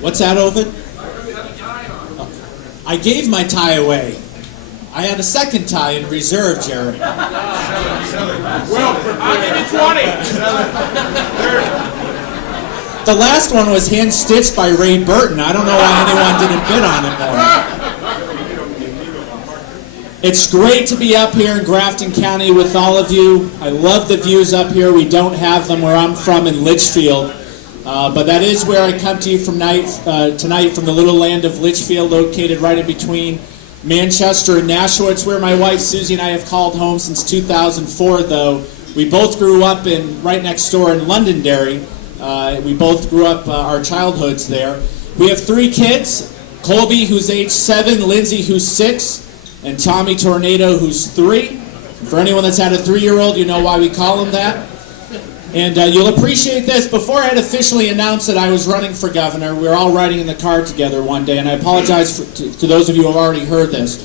What's that, Ovide? I gave my tie away. I had a second tie in reserve, Jerry. Well, I'll give you 20. The last one was hand-stitched by Ray Burton. I don't know why anyone didn't bid on it more. It's great to be up here in Grafton County with all of you. I love the views up here. We don't have them where I'm from in Litchfield. But that is where I come to you from tonight from the little land of Litchfield, located right in between Manchester and Nashua. It's where my wife Susie and I have called home since 2004, though. We both grew up right next door in Londonderry. We both grew up our childhoods there. We have 3 kids, Colby, who's age 7, Lindsay, who's 6, and Tommy Tornado, who's 3. For anyone that's had a 3-year-old, you know why we call him that. And you'll appreciate this. Before I had officially announced that I was running for governor, we were all riding in the car together one day, and I apologize to those of you who have already heard this.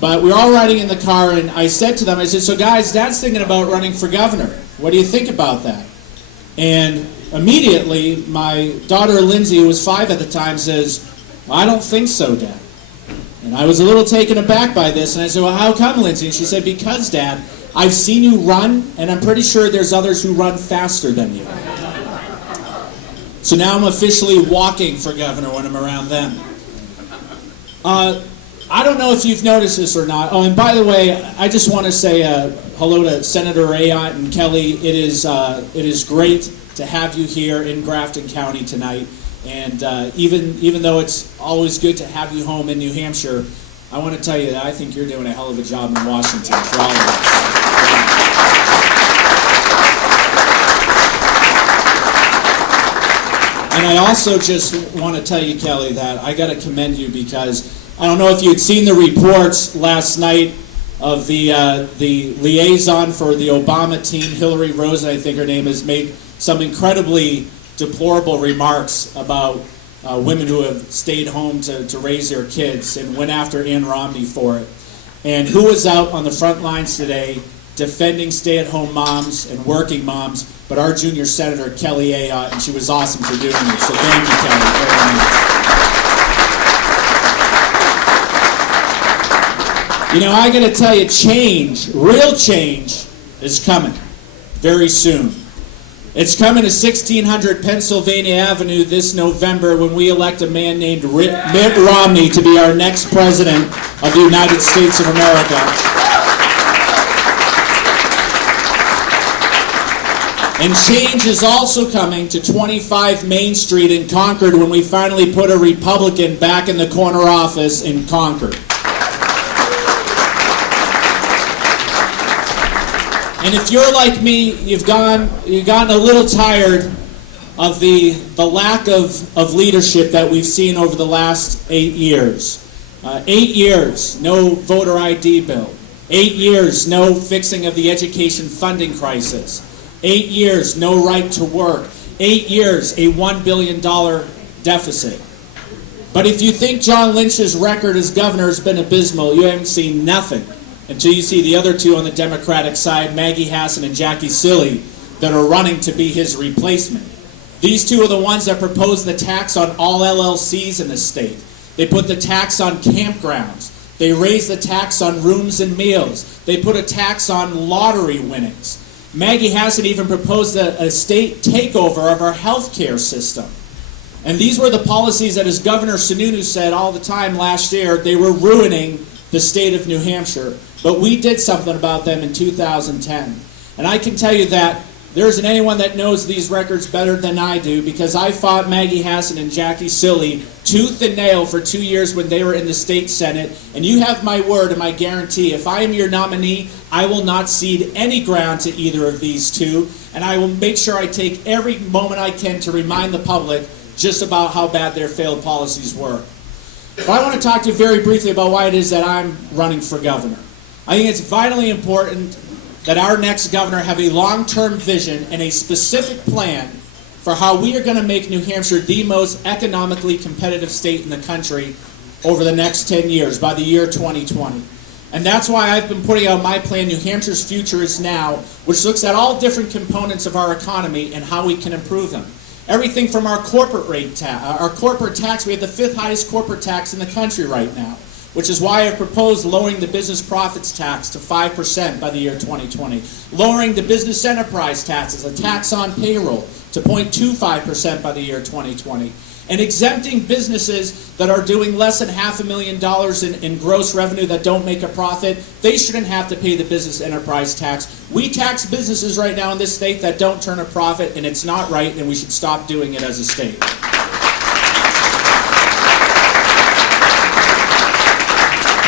But we were all riding in the car, and I said to them, I said, so guys, Dad's thinking about running for governor. What do you think about that? And immediately, my daughter Lindsay, who was 5 at the time, says, well, I don't think so, Dad. And I was a little taken aback by this, and I said, well, how come, Lindsay? And she said, because, Dad, I've seen you run, and I'm pretty sure there's others who run faster than you. So now I'm officially walking for governor when I'm around them. I don't know if you've noticed this or not. Oh, and by the way, I just want to say hello to Senator Ayotte and Kelly. It is great to have you here in Grafton County tonight. And even though it's always good to have you home in New Hampshire, I want to tell you that I think you're doing a hell of a job in Washington for all of us. And I also just want to tell you, Kelly, that I got to commend you because I don't know if you had seen the reports last night of the liaison for the Obama team, Hillary Rosen, I think her name is, made some incredibly deplorable remarks about women who have stayed home to raise their kids and went after Ann Romney for it. And who was out on the front lines today defending stay-at-home moms and working moms, but our junior senator, Kelly Ayotte, and she was awesome for doing it. So thank you, Kelly, very much. You know, I got to tell you, change, real change, is coming very soon. It's coming to 1600 Pennsylvania Avenue this November when we elect a man named Mitt Romney to be our next president of the United States of America. And change is also coming to 25 Main Street in Concord when we finally put a Republican back in the corner office in Concord. And if you're like me, you've gotten a little tired of the lack of leadership that we've seen over the last 8 years. 8 years, no voter ID bill. 8 years, no fixing of the education funding crisis. 8 years, no right to work. 8 years, a $1 billion deficit. But if you think John Lynch's record as governor has been abysmal, you haven't seen nothing until you see the other 2 on the Democratic side, Maggie Hassan and Jackie Silly, that are running to be his replacement. These 2 are the ones that proposed the tax on all LLCs in the state. They put the tax on campgrounds. They raised the tax on rooms and meals. They put a tax on lottery winnings. Maggie Hassan even proposed a state takeover of our health care system. And these were the policies that, as Governor Sununu said all the time last year, they were ruining the state of New Hampshire. But we did something about them in 2010. And I can tell you that there isn't anyone that knows these records better than I do, because I fought Maggie Hassan and Jackie Silly tooth and nail for 2 years when they were in the state Senate. And you have my word and my guarantee, if I am your nominee, I will not cede any ground to either of these 2. And I will make sure I take every moment I can to remind the public just about how bad their failed policies were. But I want to talk to you very briefly about why it is that I'm running for governor. I think it's vitally important that our next governor have a long-term vision and a specific plan for how we are going to make New Hampshire the most economically competitive state in the country over the next 10 years, by the year 2020. And that's why I've been putting out my plan, New Hampshire's Future is Now, which looks at all different components of our economy and how we can improve them. Everything from our corporate tax, we have the 5th highest corporate tax in the country right now, which is why I've proposed lowering the business profits tax to 5% by the year 2020, lowering the business enterprise taxes, a tax on payroll, to 0.25% by the year 2020, and exempting businesses that are doing less than $500,000 in gross revenue that don't make a profit. They shouldn't have to pay the business enterprise tax. We tax businesses right now in this state that don't turn a profit, and it's not right, and we should stop doing it as a state.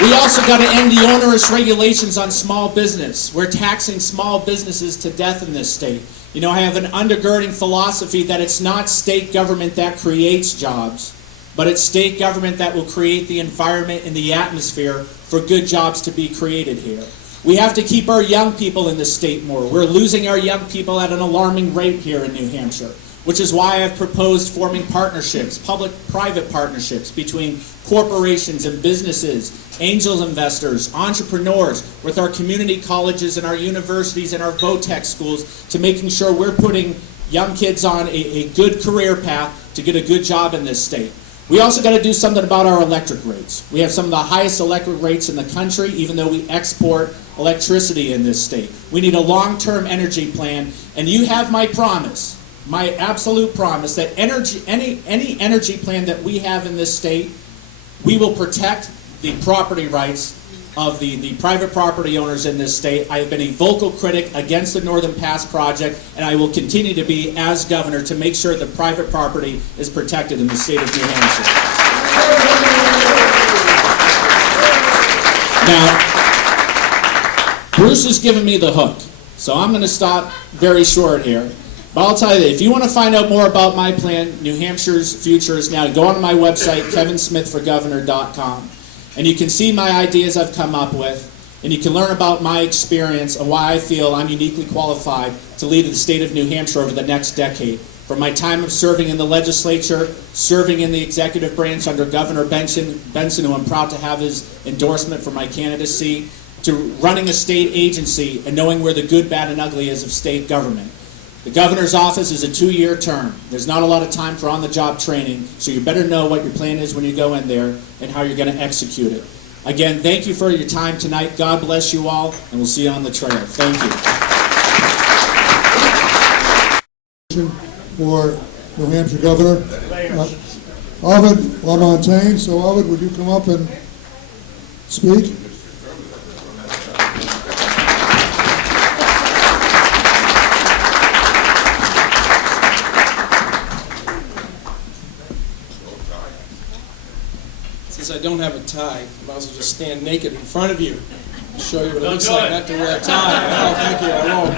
We also got to end the onerous regulations on small business. We're taxing small businesses to death in this state. You know, I have an undergirding philosophy that it's not state government that creates jobs, but it's state government that will create the environment and the atmosphere for good jobs to be created here. We have to keep our young people in the state more. We're losing our young people at an alarming rate here in New Hampshire, which is why I've proposed forming partnerships, public-private partnerships between corporations and businesses, angel investors, entrepreneurs, with our community colleges and our universities and our VOTEC schools, to making sure we're putting young kids on a good career path to get a good job in this state. We also got to do something about our electric rates. We have some of the highest electric rates in the country, even though we export electricity in this state. We need a long-term energy plan, and you have my promise, my absolute promise, that any energy plan that we have in this state, we will protect the property rights of the private property owners in this state. I have been a vocal critic against the Northern Pass project, and I will continue to be as governor to make sure that private property is protected in the state of New Hampshire. Now, Bruce has given me the hook, so I'm going to stop very short here. But I'll tell you that if you want to find out more about my plan, New Hampshire's future is now, go on my website, kevinsmithforgovernor.com. And you can see my ideas I've come up with, and you can learn about my experience and why I feel I'm uniquely qualified to lead the state of New Hampshire over the next decade. From my time of serving in the legislature, serving in the executive branch under Governor Benson, who I'm proud to have his endorsement for my candidacy, to running a state agency and knowing where the good, bad, and ugly is of state government. The governor's office is a 2-year term. There's not a lot of time for on-the-job training, so you better know what your plan is when you go in there and how you're going to execute it. Again, thank you for your time tonight. God bless you all, and we'll see you on the trail. Thank you. For New Hampshire Governor, Ovide Lamontagne. So, Ovide, would you come up and speak? Since I don't have a tie, I might as well just stand naked in front of you and show you what it looks like not to wear a tie. No, thank you, I won't.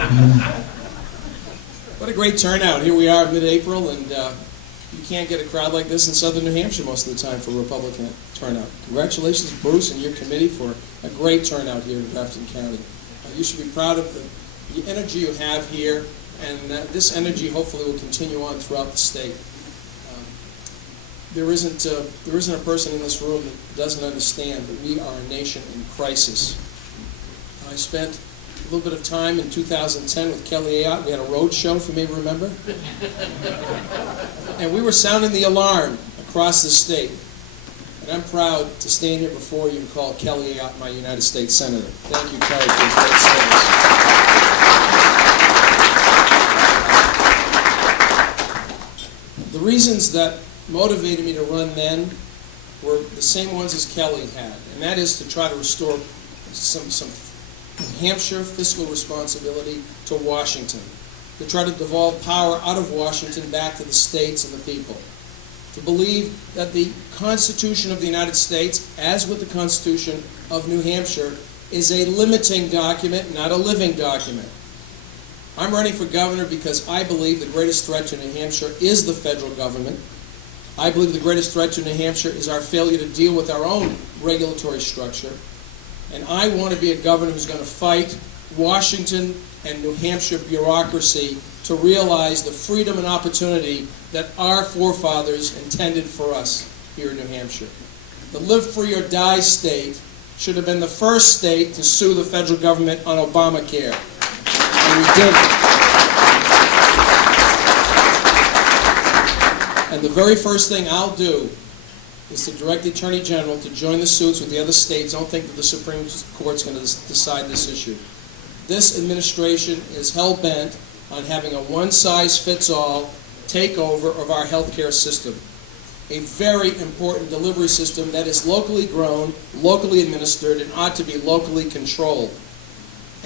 What a great turnout. Here we are mid-April, and you can't get a crowd like this in southern New Hampshire most of the time for Republican turnout. Congratulations, Bruce, and your committee for a great turnout here in Grafton County. You should be proud of the energy you have here, and this energy hopefully will continue on throughout the state. There isn't a person in this room that doesn't understand that we are a nation in crisis. I spent a little bit of time in 2010 with Kelly Ayotte. We had a road show, if you may remember. And we were sounding the alarm across the state. And I'm proud to stand here before you and call Kelly Ayotte my United States Senator. Thank you, Kelly, for your great service. The reasons that motivated me to run then were the same ones as Kelly had, and that is to try to restore some New Hampshire fiscal responsibility to Washington, to try to devolve power out of Washington back to the states and the people, to believe that the Constitution of the United States, as with the Constitution of New Hampshire, is a limiting document, not a living document. I'm running for governor because I believe the greatest threat to New Hampshire is the federal government. I believe the greatest threat to New Hampshire is our failure to deal with our own regulatory structure. And I want to be a governor who's going to fight Washington and New Hampshire bureaucracy to realize the freedom and opportunity that our forefathers intended for us here in New Hampshire. The live free or die state should have been the first state to sue the federal government on Obamacare. And we didn't. And the very first thing I'll do is to direct the Attorney General to join the suits with the other states. Don't think that the Supreme Court's going to decide this issue. This administration is hell-bent on having a one-size-fits-all takeover of our healthcare system. A very important delivery system that is locally grown, locally administered, and ought to be locally controlled.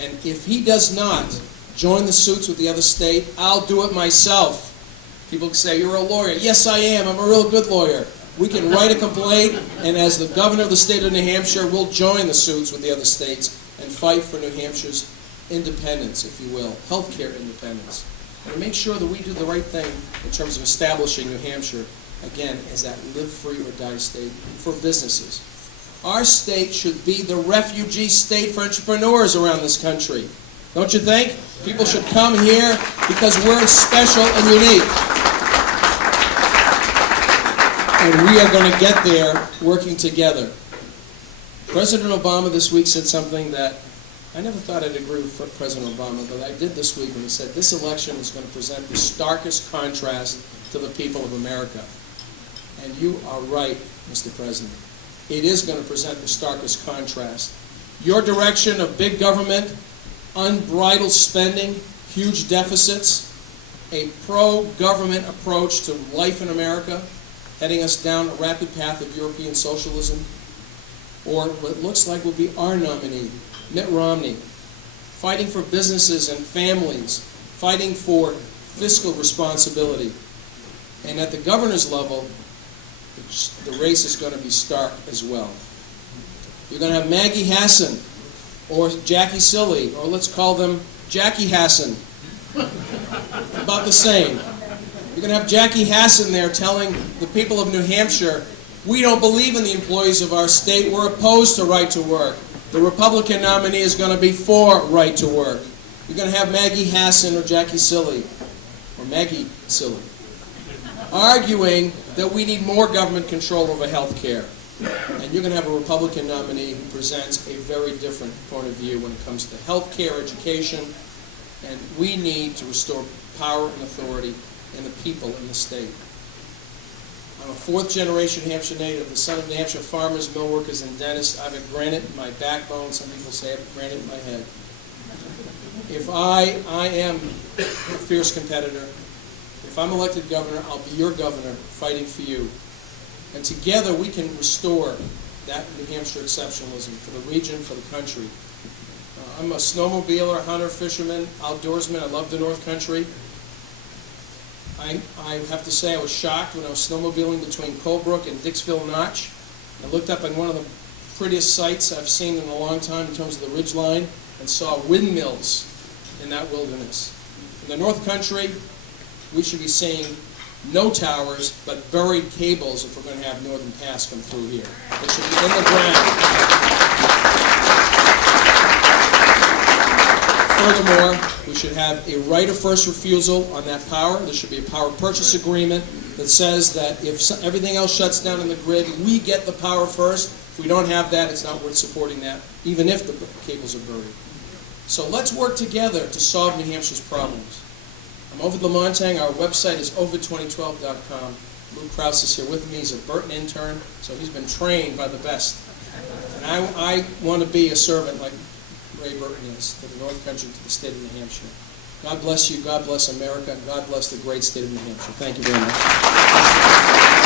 And if he does not join the suits with the other state, I'll do it myself. People say, you're a lawyer. Yes, I am. I'm a real good lawyer. We can write a complaint, and as the governor of the state of New Hampshire, we'll join the suits with the other states and fight for New Hampshire's independence, if you will, healthcare independence. And make sure that we do the right thing in terms of establishing New Hampshire, again, as that live free or die state for businesses. Our state should be the refugee state for entrepreneurs around this country. Don't you think? People should come here because we're special and unique. And we are going to get there working together. President Obama this week said something that I never thought I'd agree with President Obama, but I did this week when he said this election is going to present the starkest contrast to the people of America. And you are right, Mr. President. It is going to present the starkest contrast. Your direction of big government, unbridled spending, huge deficits, a pro-government approach to life in America, heading us down a rapid path of European socialism, or what looks like will be our nominee, Mitt Romney, fighting for businesses and families, fighting for fiscal responsibility. And at the governor's level, the race is going to be stark as well. You're going to have Maggie Hassan or Jackie Silly, or let's call them Jackie Hassan. About the same. You're going to have Jackie Hassan there telling the people of New Hampshire, we don't believe in the employees of our state, we're opposed to right to work. The Republican nominee is going to be for right to work. You're going to have Maggie Hassan or Jackie Silly, or Maggie Silly, arguing that we need more government control over health care. And you're going to have a Republican nominee who presents a very different point of view when it comes to health care, education, and we need to restore power and authority in the people in the state. I'm a fourth-generation Hampshire native, the son of New Hampshire farmers, mill workers, and dentists. I have a granite in my backbone. Some people say I have a granite in my head. If I am a fierce competitor. If I'm elected governor, I'll be your governor fighting for you. And together we can restore that New Hampshire exceptionalism for the region, for the country. I'm a snowmobiler, hunter, fisherman, outdoorsman. I love the North Country. I have to say I was shocked when I was snowmobiling between Colebrook and Dixville Notch. I looked up on one of the prettiest sights I've seen in a long time in terms of the ridge line and saw windmills in that wilderness. In the North Country, we should be seeing no towers, but buried cables if we're going to have Northern Pass come through here. It should be in the ground. Furthermore, we should have a right of first refusal on that power. There should be a power purchase agreement that says that if everything else shuts down in the grid, we get the power first. If we don't have that, it's not worth supporting that, even if the cables are buried. So let's work together to solve New Hampshire's problems. I'm Ovide Lamontagne. Our website is ovide2012.com. Lou Krause is here with me. He's a Burton intern, so he's been trained by the best. And I want to be a servant like Ray Burton is to the North Country, to the state of New Hampshire. God bless you, God bless America, and God bless the great state of New Hampshire. Thank you very much.